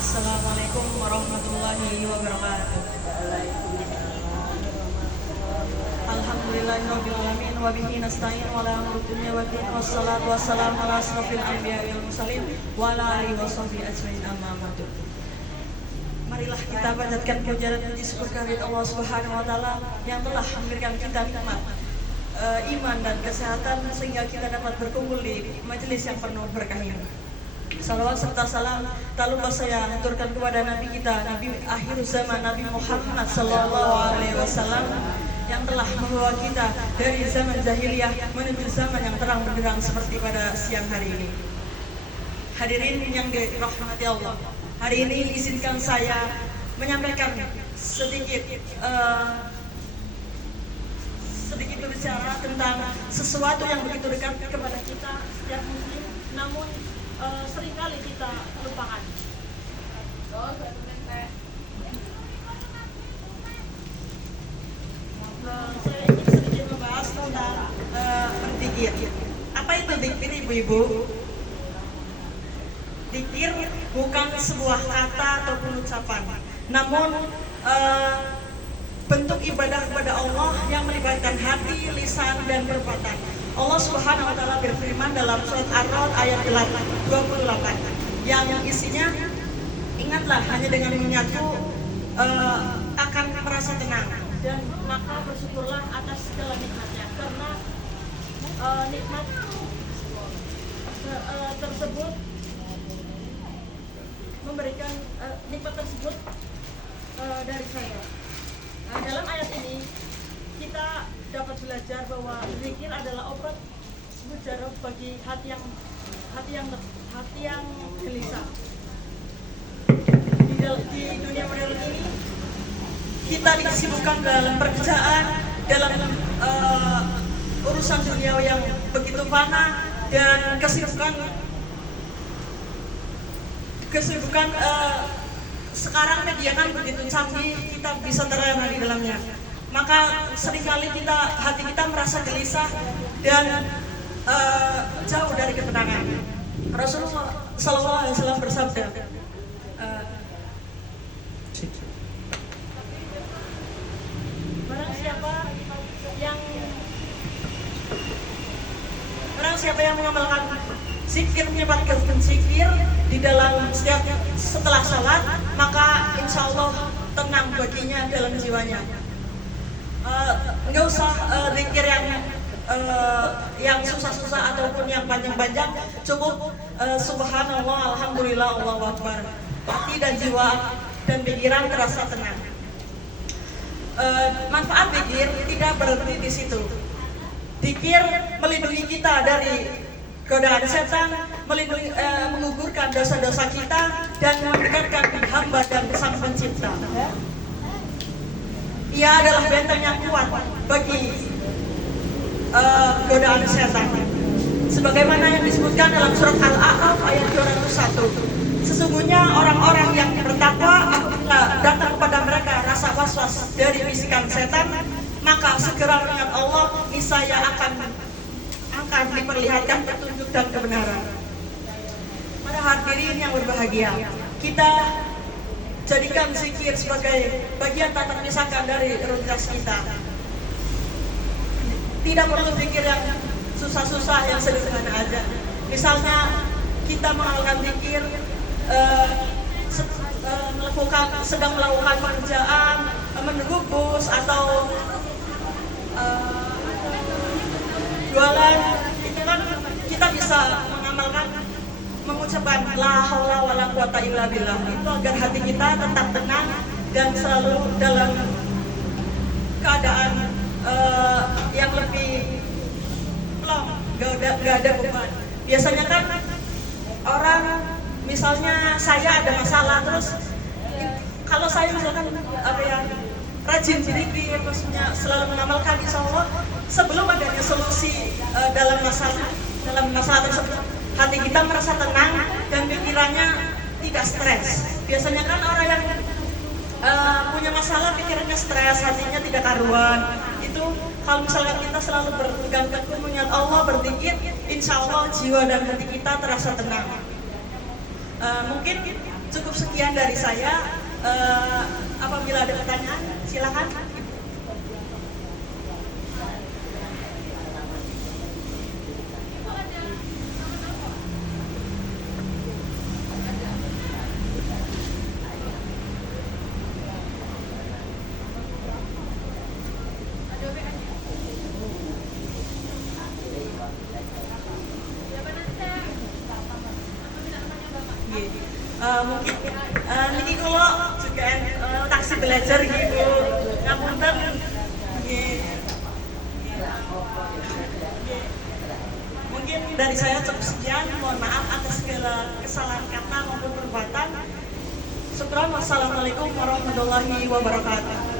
Assalamualaikum warahmatullahi wabarakatuh. Alhamdulillahirabbil alamin wa bihi nasta'in wa la dunya wa din wassalatu wassalamu ala asrofil anbiya'i wal mursalin wa ala alihi washabbihi ajmain amma ba'du. Marilah kita panjatkan puja dan puji syukur kehadirat Allah Subhanahu wa taala yang telah memberikan kita nikmat iman dan kesehatan sehingga kita dapat berkumpul di majelis yang penuh berkah ini. Salawat serta salam tak lupa saya aturkan kepada Nabi kita, Nabi akhir zaman, Nabi Muhammad Sallallahu Alaihi Wasallam yang telah membawa kita dari zaman jahiliyah menuju zaman yang terang benderang seperti pada siang hari ini. Hadirin yang dirahmati Allah, hari ini izinkan saya menyampaikan sedikit berbicara tentang sesuatu yang begitu dekat kepada kita setiap muslim, namun seringkali kita lupakan. Saya ingin sedikit membahas tentang berzikir. Apa itu zikir, ibu-ibu? Zikir bukan sebuah kata ataupun ucapan, namun bentuk ibadah kepada Allah yang melibatkan hati, lisan, dan perbuatan. Allah Subhanahu wa taala berfirman dalam surat Ar-Ra'd ayat 28 yang isinya, ingatlah hanya dengan menyatu akan merasa tenang, dan maka bersyukurlah atas segala nikmatnya, karena nikmat tersebut memberikan nikmat tersebut dari saya. Dalam ayat ini kita dapat belajar bahwa zikir adalah obat mujarab bagi hati yang gelisah. Di dunia modern ini kita disibukkan dalam pekerjaan, dalam urusan dunia yang begitu fana, dan kesibukan sekarang media kan begitu canggih, kita bisa terlena di dalamnya. Maka seringkali hati kita merasa gelisah dan jauh dari ketenangan. Rasulullah SAW bersabda, barang siapa yang mengamalkan zikir, menyebutkan zikir di dalam setelah salat, maka insya Allah tenang baginya dalam jiwanya. Nggak usah zikir yang susah-susah ataupun yang panjang-panjang, cukup subhanallah, alhamdulillah, Allahu akbar. Hati dan jiwa dan pikiran terasa tenang. Manfaat zikir tidak berhenti di situ. Zikir melindungi kita dari godaan setan, menggugurkan dosa-dosa kita, dan mendekatkan hamba dan sang pencipta. Ia adalah benteng yang kuat bagi godaan setan. Sebagaimana yang disebutkan dalam surat Al-A'raf ayat 201. Sesungguhnya orang-orang yang bertakwa, apabila datang kepada mereka rasa was-was dari bisikan setan, maka segera mengingat Allah, niscaya akan diperlihatkan petunjuk dan kebenaran. Para hadirin yang berbahagia, kita jadikan zikir sebagai bagian tak terpisahkan dari rutinitas kita. Tidak perlu zikir yang susah-susah, yang sederhana aja. Misalnya kita mengamalkan zikir sedang melakukan pekerjaan, menunggu bus atau jualan, itu kan kita bisa mengamalkan, mengucapkan la haula wala quwata illa billah, itu agar hati kita tetap tenang dan selalu dalam keadaan yang lebih plong, gak ada beban. Biasanya kan orang, misalnya saya ada masalah, terus kalau saya misalkan rajin berzikir, maksudnya selalu mengamalkan, insya Allah sebelum adanya solusi dalam masalah tersebut, hati kita merasa tenang dan pikirannya tidak stres. Biasanya kan orang yang punya masalah pikirannya stres, hatinya tidak karuan. Itu kalau misalkan kita selalu berpegang teguh mengingat Allah, berzikir, insya Allah jiwa dan hati kita terasa tenang. Mungkin cukup sekian dari saya. Apabila ada pertanyaan, silakan. Mungkin niki kula juga taksi belajar gitu. Ngapunten nggih. Mungkin dari saya cukup sekian. Mohon maaf atas segala kesalahan kata maupun perbuatan. Syukran. Wassalamualaikum warahmatullahi wabarakatuh.